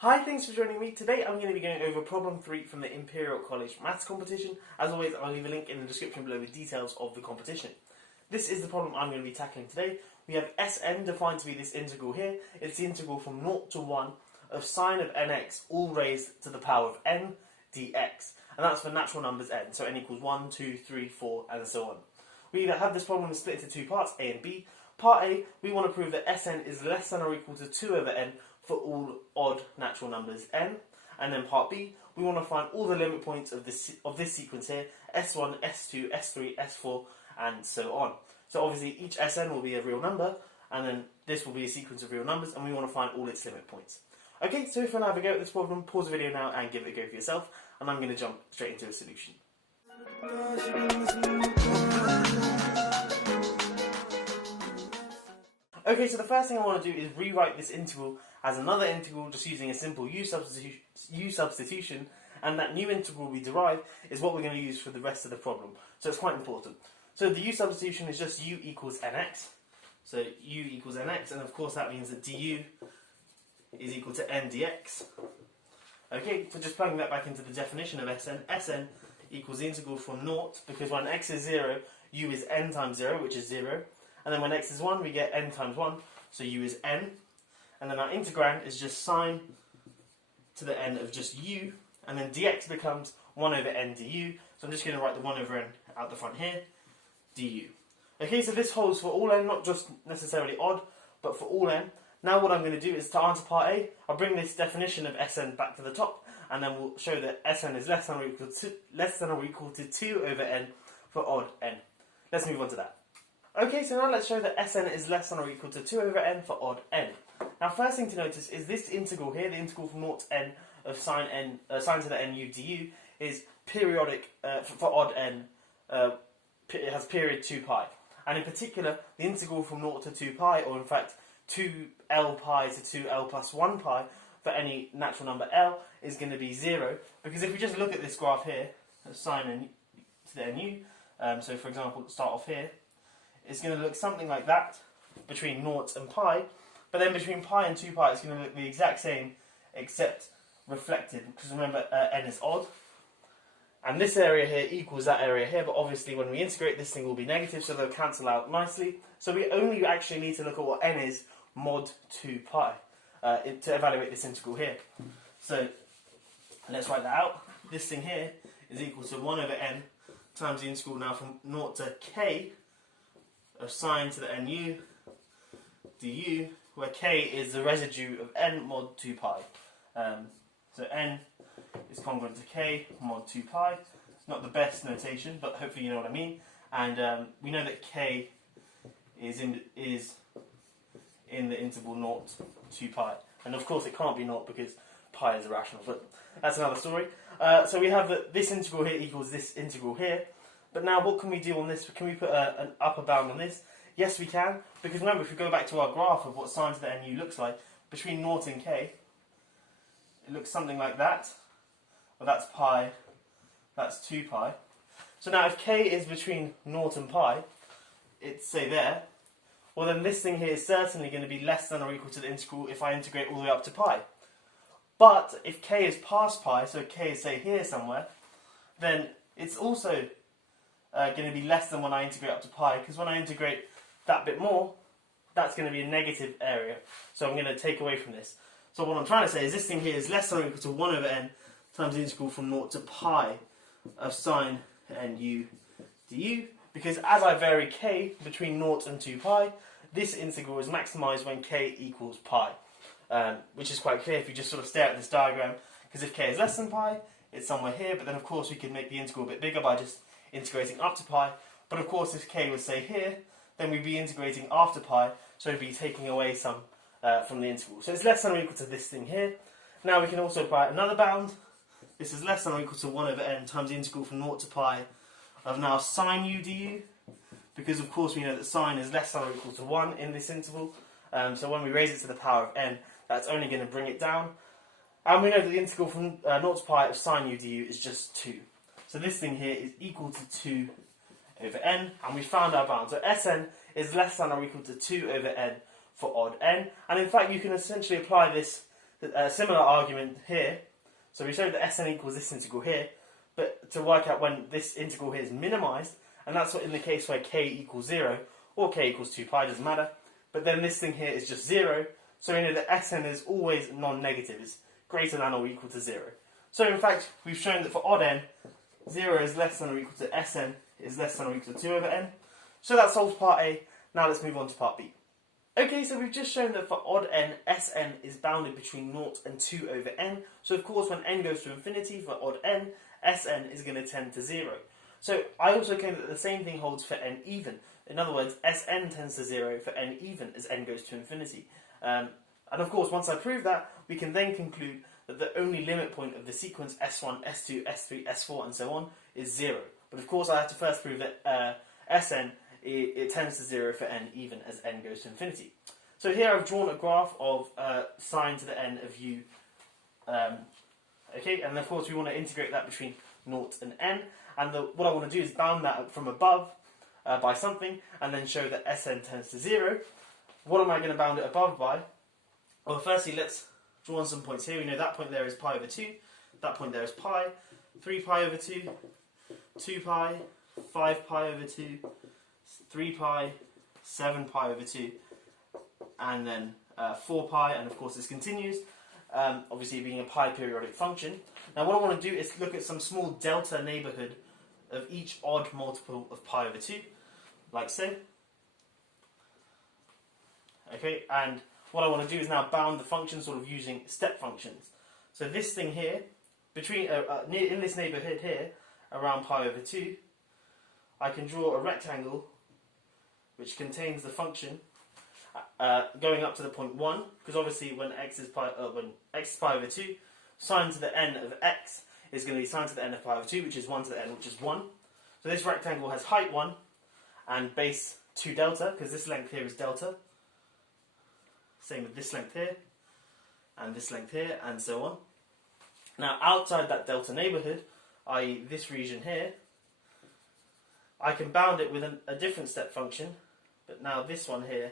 Hi, thanks for joining me. Today I'm going to be going over problem 3 from the Imperial College Maths competition. As always, I'll leave a link in the description below with details of the competition. This is the problem I'm going to be tackling today. We have Sn defined to be this integral here. It's the integral from 0 to 1 of sine of nx all raised to the power of n dx. And that's for natural numbers n, so n equals 1, 2, 3, 4, and so on. We have this problem split into two parts, A and B. Part A, we want to prove that Sn is less than or equal to 2 over n for all odd natural numbers n. And then part B, we want to find all the limit points of this sequence here, S1, S2, S3, S4, and so on. So obviously each Sn will be a real number, and then this will be a sequence of real numbers, and we want to find all its limit points. Okay, so if you want to have a go at this problem, pause the video now and give it a go for yourself, and I'm going to jump straight into a solution. Okay, so the first thing I want to do is rewrite this integral as another integral just using a simple u substitution, and that new integral we derive is what we're going to use for the rest of the problem. So it's quite important. So the u substitution is just u equals nx. So u equals nx, and of course that means that du is equal to n dx. Okay, so just plugging that back into the definition of Sn equals the integral from 0, because when x is 0, u is n times 0, which is 0. And then when x is 1, we get n times 1, so u is n. And then our integrand is just sine to the n of just u, and then dx becomes 1 over n du. So I'm just going to write the 1 over n out the front here, du. Okay, so this holds for all n, not just necessarily odd, but for all n. Now what I'm going to do is to answer part A, I'll bring this definition of Sn back to the top, and then we'll show that Sn is less than or equal to 2 over n for odd n. Let's move on to that. Okay, so now let's show that Sn is less than or equal to 2 over n for odd n. Now first thing to notice is this integral here, the integral from 0 to n of sine to the nu du, is periodic for odd n. It has period 2 pi. And in particular, the integral from 0 to 2 pi, or in fact 2l pi to 2l plus 1 pi for any natural number l, is going to be 0. Because if we just look at this graph here, of sine to the nu, so for example, start off here, it's going to look something like that between 0 and pi, but then between pi and 2 pi it's going to look the exact same except reflected, because remember n is odd, and this area here equals that area here, but obviously when we integrate this thing will be negative, so they'll cancel out nicely. So we only actually need to look at what n is mod 2 pi to evaluate this integral here. So let's write that out. This thing here is equal to 1 over n times the integral now from 0 to k of sine to the nu du, where k is the residue of n mod 2 pi. So n is congruent to k mod 2 pi. It's not the best notation, but hopefully you know what I mean. And we know that k is in the interval 0 to 2 pi. And of course it can't be 0 because pi is irrational, but that's another story. So we have that this integral here equals this integral here. But now what can we do on this? Can we put an upper bound on this? Yes, we can. Because remember, if we go back to our graph of what sine to the nu looks like, between 0 and k, it looks something like that. Well, that's pi, that's 2 pi. So now if k is between 0 and pi, it's, say, there, well then this thing here is certainly going to be less than or equal to the integral if I integrate all the way up to pi. But if k is past pi, so k is, say, here somewhere, then it's also going to be less than when I integrate up to pi, because when I integrate that bit more, that's going to be a negative area. So I'm going to take away from this. So what I'm trying to say is this thing here is less than or equal to 1 over n times the integral from 0 to pi of sine nu du, because as I vary k between 0 and 2 pi, this integral is maximised when k equals pi, which is quite clear if you just sort of stare at this diagram, because if k is less than pi, it's somewhere here, but then of course we can make the integral a bit bigger by just integrating up to pi, but of course if k was, say, here, then we'd be integrating after pi, so we'd be taking away some from the integral. So it's less than or equal to this thing here. Now we can also apply another bound. This is less than or equal to 1 over n times the integral from 0 to pi of now sine u du, because of course we know that sine is less than or equal to 1 in this interval, so when we raise it to the power of n, that's only going to bring it down. And we know that the integral from 0 to pi of sine u du is just 2. So this thing here is equal to 2 over n, and we found our bound. So Sn is less than or equal to 2 over n for odd n, and in fact you can essentially apply this a similar argument here. So we showed that Sn equals this integral here, but to work out when this integral here is minimised, and that's what in the case where k equals 0, or k equals 2 pi, doesn't matter, but then this thing here is just 0, so we know that Sn is always non-negative, it's greater than or equal to 0. So in fact, we've shown that for odd n, 0 is less than or equal to Sn is less than or equal to 2 over n. So that solves part A. Now let's move on to part B. Okay, so we've just shown that for odd n, Sn is bounded between 0 and 2 over n. So of course when n goes to infinity for odd n, Sn is going to tend to 0. So I also claim that the same thing holds for n even. In other words, Sn tends to 0 for n even as n goes to infinity. And of course, once I prove that, we can then conclude that the only limit point of the sequence S1, S2, S3, S4 and so on is 0. But of course I have to first prove that Sn it tends to 0 for n even as n goes to infinity. So here I've drawn a graph of sine to the n of u. Okay, and of course we want to integrate that between 0 and n. And what I want to do is bound that from above by something, and then show that Sn tends to 0. What am I going to bound it above by? Well, firstly, let's draw on some points here. We know that point there is pi over 2. That point there is pi. 3 pi over 2. 2 pi. 5 pi over 2. 3 pi. 7 pi over 2. And then 4 pi. And of course this continues. Obviously being a pi periodic function. Now what I want to do is look at some small delta neighbourhood of each odd multiple of pi over 2. Like so. Okay, and what I want to do is now bound the function sort of using step functions. So this thing here, between in this neighbourhood here, around pi over 2, I can draw a rectangle which contains the function going up to the point 1, because obviously when x is pi over 2, sine to the n of x is going to be sine to the n of pi over 2, which is 1 to the n, which is 1. So this rectangle has height 1 and base 2 delta, because this length here is delta. Same with this length here, and this length here, and so on. Now outside that delta neighbourhood, i.e. this region here, I can bound it with a different step function, but now this one here,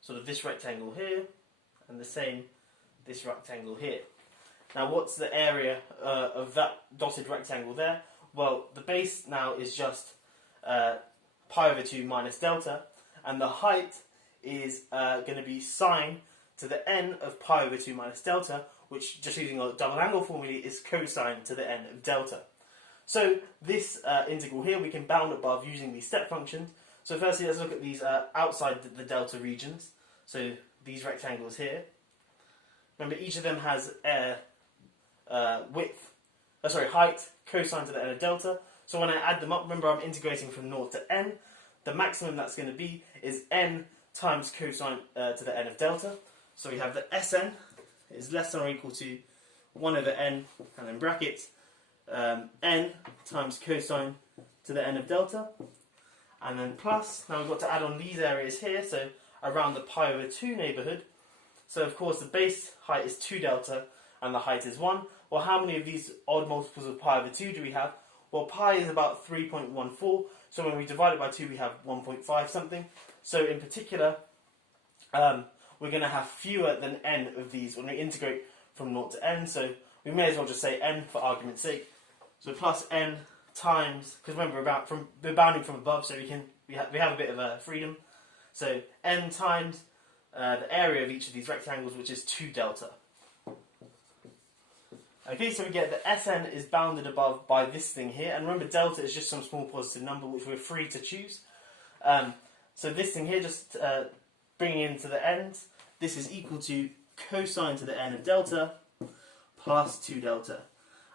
sort of this rectangle here, and the same this rectangle here. Now what's the area of that dotted rectangle there? Well, the base now is just pi over 2 minus delta, and the height is going to be sine to the n of pi over 2 minus delta, which, just using a double angle formula, is cosine to the n of delta. So this integral here we can bound above using these step functions. So firstly let's look at these outside the delta regions. So these rectangles here. Remember each of them has height cosine to the n of delta. So when I add them up, remember I'm integrating from 0 to n. The maximum that's going to be is n times cosine to the n of delta. So we have that Sn is less than or equal to 1 over n, and in brackets, n times cosine to the n of delta. And then plus, now we've got to add on these areas here, so around the pi over 2 neighbourhood. So of course the base height is 2 delta, and the height is 1. Well, how many of these odd multiples of pi over 2 do we have? Well, pi is about 3.14, so when we divide it by 2 we have 1.5 something. So in particular, we're going to have fewer than n of these when we integrate from 0 to n, so we may as well just say n for argument's sake. So plus n times, because remember we're bounding from above, so we have a bit of freedom. So n times the area of each of these rectangles, which is 2 delta. Okay, so we get that Sn is bounded above by this thing here, and remember delta is just some small positive number which we're free to choose. So this thing here, just bringing into the ends, this is equal to cosine to the n of delta plus 2 delta.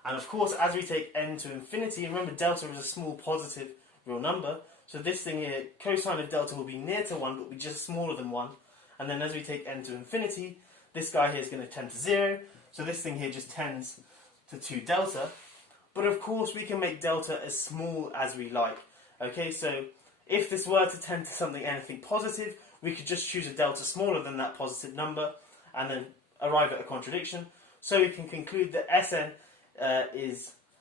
And of course, as we take n to infinity, remember delta is a small positive real number, so this thing here, cosine of delta will be near to 1, but will be just smaller than 1. And then as we take n to infinity, this guy here is going to tend to 0, so this thing here just tends to 2 delta. But of course, we can make delta as small as we like. Okay, so if this were to tend to anything positive, we could just choose a delta smaller than that positive number, and then arrive at a contradiction. So we can conclude that Sn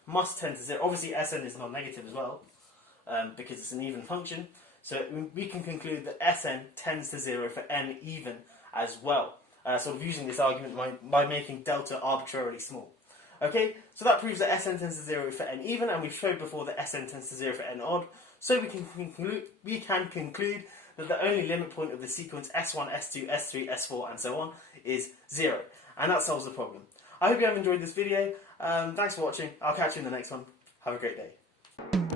must tend to 0. Obviously Sn is non-negative as well, because it's an even function. So we can conclude that Sn tends to 0 for n even as well. sort of using this argument by making delta arbitrarily small. Okay, so that proves that Sn tends to 0 for n even, and we've showed before that Sn tends to 0 for n odd. So we can conclude that the only limit point of the sequence S1, S2, S3, S4, and so on is 0. And that solves the problem. I hope you have enjoyed this video. Thanks for watching. I'll catch you in the next one. Have a great day.